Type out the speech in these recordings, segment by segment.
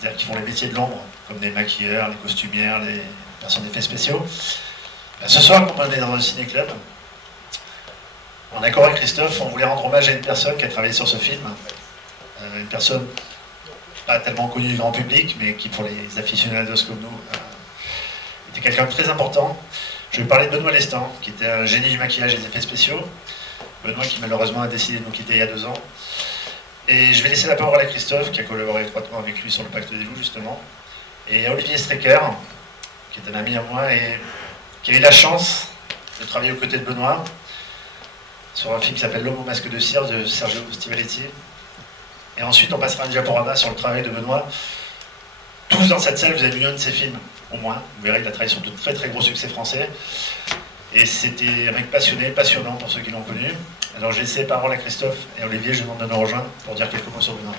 c'est-à-dire qui font les métiers de l'ombre, comme des maquilleurs, les costumières, les personnes d'effets spéciaux. Ce soir, comme on est dans le ciné-club, en accord avec Christophe, on voulait rendre hommage à une personne qui a travaillé sur ce film. Une personne pas tellement connue du grand public, mais qui, pour les aficionados comme nous, était quelqu'un de très important. Je vais parler de Benoît Lestan, qui était un génie du maquillage et des effets spéciaux. Benoît qui malheureusement a décidé de nous quitter il y a 2 ans. Et je vais laisser la parole à Christophe, qui a collaboré étroitement avec lui sur le Pacte des loups, justement. Et à Olivier Strecker, qui est un ami à moi, et qui a eu la chance de travailler aux côtés de Benoît, sur un film qui s'appelle L'homme au masque de cire de Sergio Stivaletti. Et ensuite, on passera un diaporama sur le travail de Benoît. Tous dans cette salle, vous avez vu un de ses films, au moins. Vous verrez, il a travaillé sur de très très gros succès français. Et c'était un mec passionné, passionnant pour ceux qui l'ont connu. Alors j'ai laissé la parole à Christophe et Olivier, je demande de nous rejoindre pour dire quelques mots sur Benoît.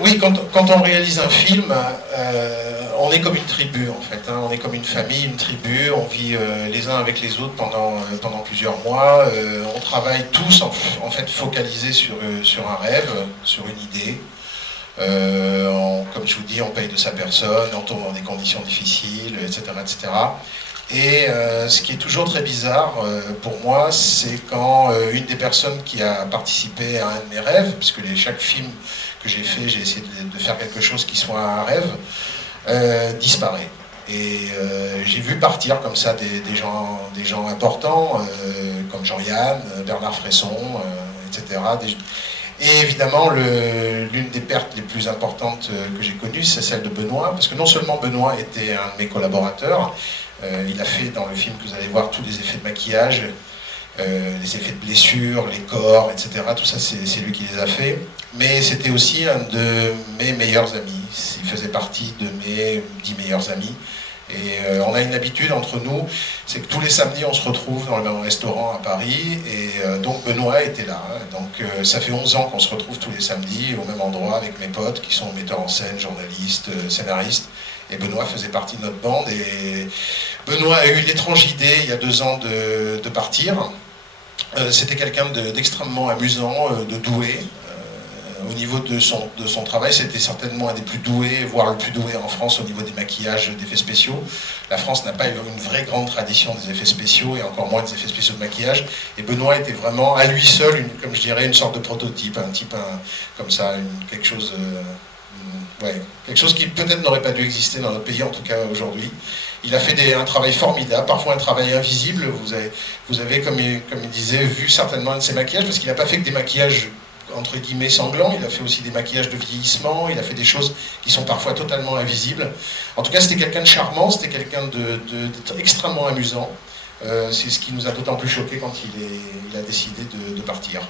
Oui, quand on réalise un film, on est comme une tribu en fait, hein. On est comme une famille, une tribu, on vit les uns avec les autres pendant plusieurs mois, on travaille tous en fait focalisés sur un rêve, sur une idée. Comme je vous dis, on paye de sa personne, on tombe dans des conditions difficiles, etc. etc. Et ce qui est toujours très bizarre pour moi, c'est quand une des personnes qui a participé à un de mes rêves, puisque chaque film que j'ai fait, j'ai essayé de faire quelque chose qui soit un rêve, disparaît. Et j'ai vu partir comme ça des gens importants, comme Jean-Yann, Bernard Fresson, etc. Et évidemment, l'une des pertes les plus importantes que j'ai connues, c'est celle de Benoît, parce que non seulement Benoît était un de mes collaborateurs, il a fait dans le film que vous allez voir tous les effets de maquillage, les effets de blessures, les corps, etc. Tout ça, c'est lui qui les a fait. Mais c'était aussi un de mes meilleurs amis. Il faisait partie de mes 10 meilleurs amis. Et on a une habitude entre nous, c'est que tous les samedis on se retrouve dans le même restaurant à Paris, et donc Benoît était là. Donc ça fait 11 ans qu'on se retrouve tous les samedis au même endroit avec mes potes qui sont metteurs en scène, journalistes, scénaristes. Et Benoît faisait partie de notre bande, et Benoît a eu l'étrange idée il y a 2 ans de partir. C'était quelqu'un d'extrêmement amusant, de doué. Au niveau de son travail, c'était certainement un des plus doués, voire le plus doué en France au niveau des maquillages, d'effets spéciaux. La France n'a pas eu une vraie grande tradition des effets spéciaux, et encore moins des effets spéciaux de maquillage. Et Benoît était vraiment, à lui seul, comme je dirais, une sorte de prototype, un type comme ça, quelque chose qui peut-être n'aurait pas dû exister dans notre pays, en tout cas aujourd'hui. Il a fait un travail formidable, parfois un travail invisible. Vous avez comme il disait, vu certainement un de ses maquillages, parce qu'il n'a pas fait que des maquillages entre guillemets sanglants, il a fait aussi des maquillages de vieillissement, il a fait des choses qui sont parfois totalement invisibles. En tout cas, c'était quelqu'un de charmant, c'était quelqu'un d'extrêmement amusant. C'est ce qui nous a d'autant plus choqué quand il a décidé de partir.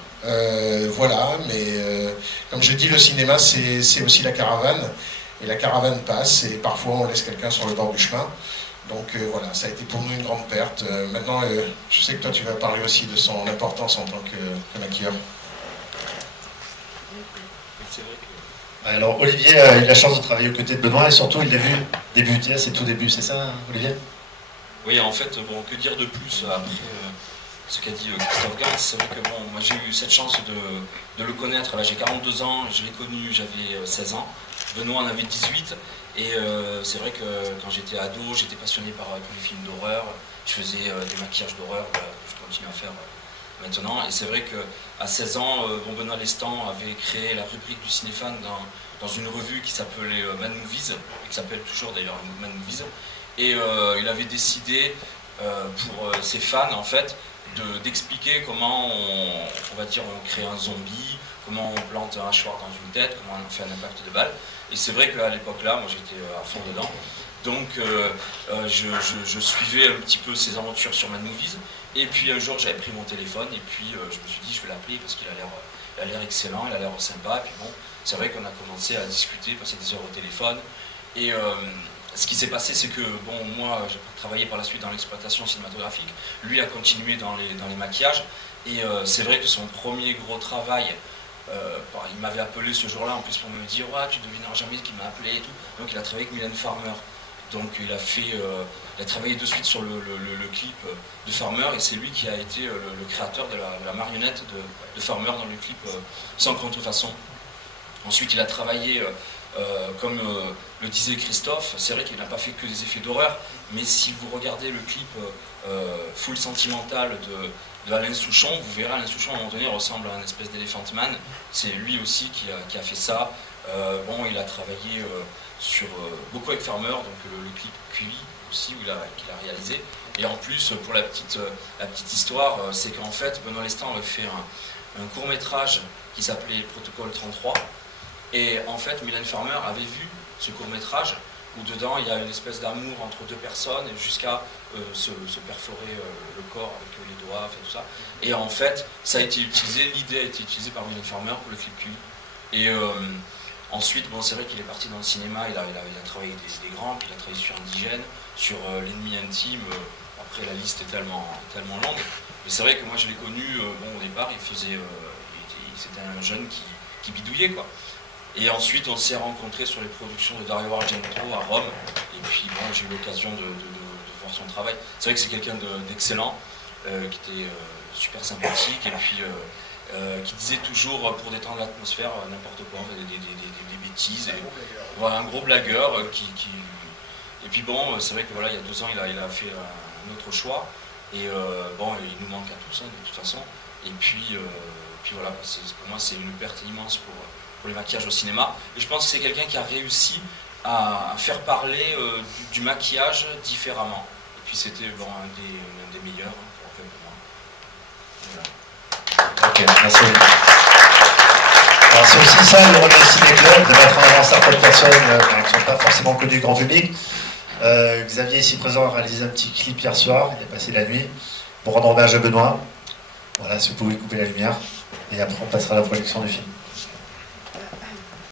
Voilà, mais comme je dis, le cinéma, c'est aussi la caravane, et la caravane passe, et parfois on laisse quelqu'un sur le bord du chemin. Donc voilà, ça a été pour nous une grande perte. Maintenant, je sais que toi tu vas parler aussi de son importance en tant que maquilleur. Alors Olivier a eu la chance de travailler aux côtés de Benoît, et surtout il l'a vu débuter à ses tout débuts, c'est ça Olivier? Oui, en fait, bon, que dire de plus après ce qu'a dit Christophe Gans. C'est vrai que bon, moi j'ai eu cette chance de le connaître. Là j'ai 42 ans, je l'ai connu, j'avais 16 ans. Benoît en avait 18. Et c'est vrai que quand j'étais ado, j'étais passionné par tous les films d'horreur. Je faisais des maquillages d'horreur que je continue à faire maintenant. Et c'est vrai qu'à 16 ans, Benoît Lestan avait créé la rubrique du Cinéphane dans une revue qui s'appelait Mad Movies, et qui s'appelle toujours d'ailleurs Mad Movies. Et il avait décidé pour ses fans en fait d'expliquer comment on va dire on crée un zombie, comment on plante un hachoir dans une tête, comment on fait un impact de balle. Et c'est vrai qu'à l'époque là, moi j'étais à fond dedans. Donc je suivais un petit peu ses aventures sur Mad Movies. Et puis un jour j'avais pris mon téléphone, et puis je me suis dit je vais l'appeler parce qu'il a l'air excellent, il a l'air sympa. Et puis bon, c'est vrai qu'on a commencé à discuter, passer des heures au téléphone. Et ce qui s'est passé, c'est que bon, moi j'ai travaillé par la suite dans l'exploitation cinématographique, lui a continué dans les maquillages. Et c'est vrai que son premier gros travail, il m'avait appelé ce jour-là en plus pour me dire ouais, tu devineras jamais ce qu'il m'a appelé et tout. Donc il a travaillé avec Mylène Farmer. Donc il a travaillé de suite sur le clip de Farmer, et c'est lui qui a été le créateur de la marionnette de Farmer dans le clip Sans contrefaçon. Ensuite il a travaillé, comme le disait Christophe, c'est vrai qu'il n'a pas fait que des effets d'horreur, mais si vous regardez le clip full sentimental de Alain Souchon, vous verrez Alain Souchon à un moment donné ressemble à un espèce d'Elephant Man. C'est lui aussi qui a fait ça. Bon, il a travaillé beaucoup avec Farmer, donc le clip QI aussi qu'il a réalisé. Et en plus, pour la petite histoire, c'est qu'en fait Benoît Lestan avait fait un court-métrage qui s'appelait Protocole 33. Et en fait, Mylène Farmer avait vu ce court-métrage où dedans il y a une espèce d'amour entre deux personnes jusqu'à se perforer le corps avec les doigts et tout ça. Et en fait, ça a été utilisé, l'idée a été utilisée par Mylène Farmer pour le clip QI. Et ensuite, bon, c'est vrai qu'il est parti dans le cinéma, il a travaillé avec des grands, puis il a travaillé sur Indigène, sur L'ennemi intime. Après, la liste est tellement longue. Mais c'est vrai que moi je l'ai connu, bon, au départ, c'était un jeune qui bidouillait, quoi. Et ensuite, on s'est rencontrés sur les productions de Dario Argento à Rome. Et puis, bon, j'ai eu l'occasion de voir son travail. C'est vrai que c'est quelqu'un d'excellent, qui était super sympathique, et puis qui disait toujours, pour détendre l'atmosphère, n'importe quoi, des bêtises. Et, voilà, un gros blagueur Et puis bon, c'est vrai que voilà, il y a 2 ans, il a fait un autre choix. Et bon, il nous manque à tous, hein, de toute façon. Et puis voilà, pour moi, c'est une perte immense pour les maquillages au cinéma. Et je pense que c'est quelqu'un qui a réussi à faire parler du maquillage différemment. Et puis c'était bon, un des meilleurs, hein, pour moi. Voilà. Ok, merci. Alors c'est aussi ça le rôle du ciné-club, de mettre en avant certaines personnes qui ne sont pas forcément connues du grand public. Xavier, ici présent, a réalisé un petit clip hier soir, il est passé la nuit, pour rendre hommage à Benoît. Voilà, si vous pouvez couper la lumière, et après on passera à la projection du film.